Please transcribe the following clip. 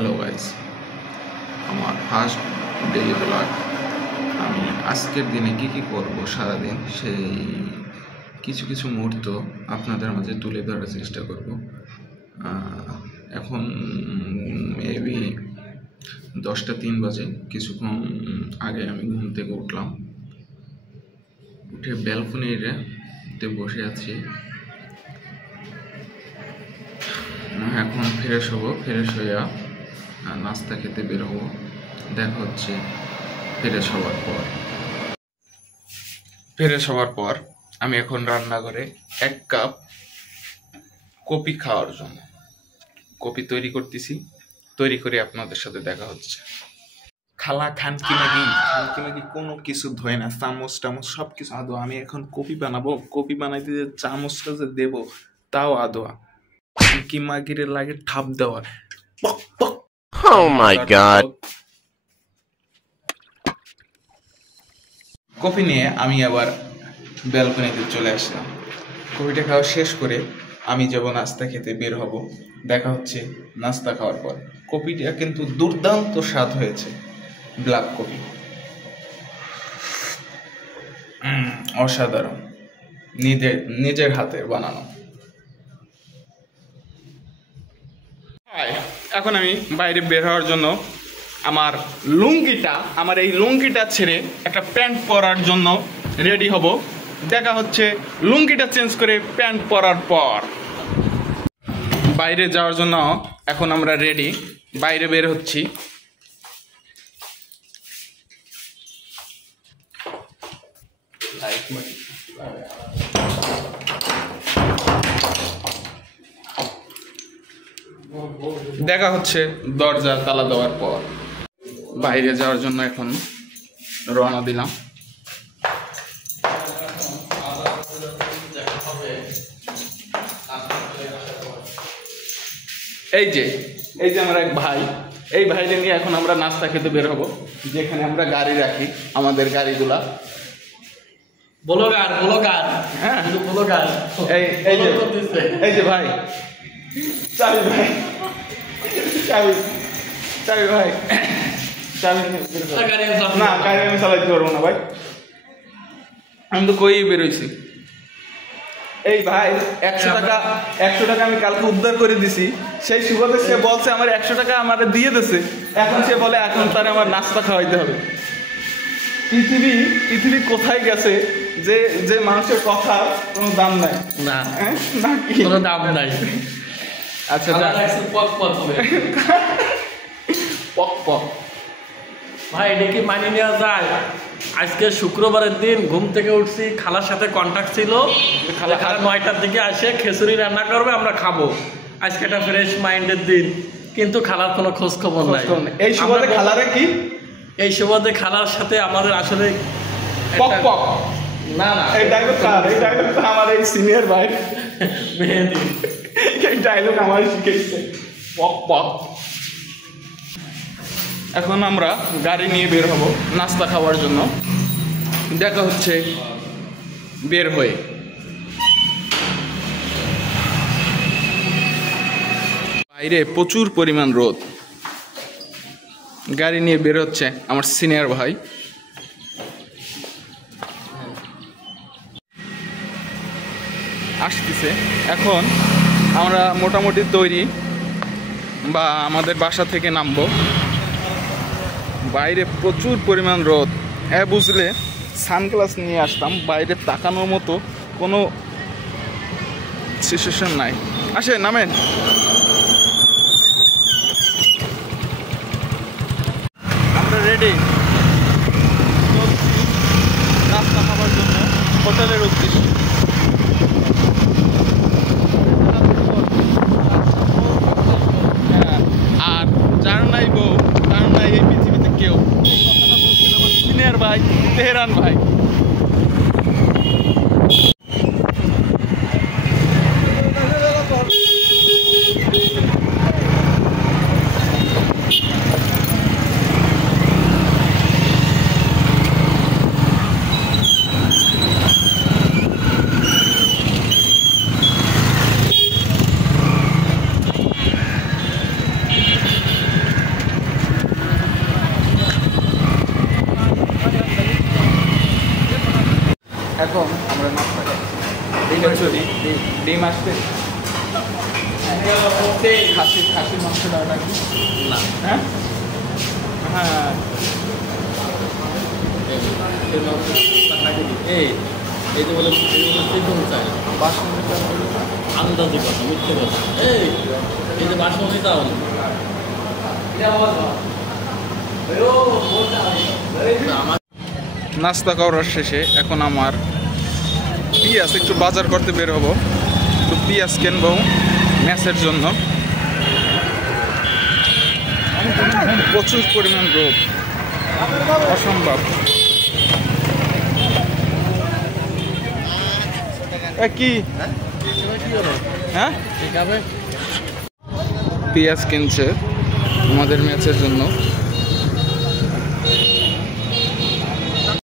Hello guys, আমার first daily blog. আমি আজকের দিনে কী করবো সারাদিন সেই কিছু কিছু মুহূর্ত আপনাদের মাঝে তুলে ধরার চেষ্টা করব। এখন মেবি 10টা 3 বাজে। কিছুক্ষণ আগে আমি ঘুম থেকে উঠলাম, উঠে ব্যালকনিতে বসে আছি। এখন ফ্রেশ হব, ফ্রেশ হইয়া নাস্তা খেতে বের হবো। দেখা হচ্ছে ফ্রেশ হওয়ার পর আমি এখন রান্নাঘরে 1 কাপ কফি খাওয়ার জন্য কফি তৈরি করতেছি। তৈরি করে আপনাদের সাথে দেখা হচ্ছে। খালা খানকি মাগি কোনো কিছু ধোয় না, চামচ টামচ সব কিছু আদোয়া। আমি এখন কফি বানাবো, কফি বানাইতে যে চামচটা যে দেবো তাও আদোয়া। খানকি মাগিরে লাগে ঠাপ দেওয়া। Oh my god. কফি নিয়ে আমি আবার ব্যালকনিতে চলে আসলাম। কফিটা খাওয়া শেষ করে আমি যাব নাস্তা খেতে বের হব। দেখা হচ্ছে নাস্তা খাওয়ার পর। কফিটা কিন্তু দুর্দান্ত স্বাদ হয়েছে, ব্ল্যাক কফি অসাধারণ, নিজের হাতে বানানো। এখন আমি বাইরে বের হওয়ার জন্য আমার এই লুঙ্গিটা ছেড়ে একটা প্যান্ট পরার জন্য রেডি হব। দেখা হচ্ছে লুঙ্গিটা চেঞ্জ করে প্যান্ট পরার পর। বাইরে যাওয়ার জন্য এখন আমরা রেডি, বাইরে বের হচ্ছি। দেখা হচ্ছে দরজা তালা দেওয়ার পর। বাইরে যাওয়ার জন্য এখন রওনা দিলাম। এই যে আমার এক ভাই, এই ভাইকে নিয়ে এখন আমরা নাস্তা খেতে বের হবো, যেখানে আমরা গাড়ি রাখি, আমাদের গাড়িগুলা। হ্যাঁ, এই যে ভাই, চাবি ভাই, চাবি ভাই, না গাড়ি আমি চালাইতে পারবো না ভাই, আমি তো কই বেরোইছি। এই ভাই 100 টাকা আমি কালকে উদ্ধার করে দিছি। সেই সুবাদে সে বলছে আমার 100 টাকা আমার দিয়ে দিছে। এখন সে বলে এখন তার আমার নাস্তা খাওয়াইতে হবে। পৃথিবী কোথায় গেছে যে মানুষের কথা কোনো দাম নাই? না, কি কোনো দাম নাই। আচ্ছা, পক ভাই এটা কি মানিয়ে নেওয়া যায়? আজকে শুক্রবারের দিন, ঘুম থেকে উঠছি, খালার সাথে কন্ট্যাক্ট ছিল। খালা 9টার দিকে আসে খিচুড়ি রান্না করবে, আমরা খাবো। আজকে একটা ফ্রেশ মাইন্ডের দিন, কিন্তু খালার কোনো খোঁজ খবর নাই। এই সুবাদে খালারে কি? এই সুবাদে খালার সাথে আমাদের আসলে পক না, এই ডায়লগটা আমার এই সিনিয়র ভাই মেহেদি, এই ডায়লগ আমার শিখেছে, পক। এখন আমরা গাড়ি নিয়ে বের হব নাস্তা খাওয়ার জন্য। দেখা হচ্ছে বের হয়ে। বাইরে প্রচুর পরিমাণ রোদ। গাড়ি নিয়ে বের হচ্ছে আমার সিনিয়র ভাই। আসতেছে। এখন আমরা মোটামুটি তৈরি, বা আমাদের বাসা থেকে নামবো। বাইরে প্রচুর পরিমাণ রোদ। বুঝলে সানগ্লাস নিয়ে আসতাম, বাইরে তাকানোর মতো কোনো সিচুয়েশন নাই। আসে নামেন। আমরা রেডি নাস্তা খাবার জন্য হোটেলের উদ্দেশ্যে। আর যার নাই বউ তার নাই এই পৃথিবীতে কেউ। এই কথাটা বলছিল আমার সিনিয়র ভাই তেহরান ভাই। এখন আমরা নাস্তা খাই। ডিম আসবে, খাসির মাংস দাও নাকি? না হ্যাঁ হ্যাঁ, এই যে বলে চিকন চাই বাসমতি চাল হলো না? আন্দাজি কথা মিথ্যে কথা এই যে বাসমতি চাউল আমার নাস্তা করার শেষে এখন আমার পেঁয়াজ একটু বাজার করতে বের হবো, একটু পেঁয়াজ কিনবো ম্যাচের জন্য। প্রচুর পরিমাণ রোদ, অসম্ভব। কি হ্যাঁ, পেঁয়াজ কিনছে আমাদের ম্যাচের জন্য।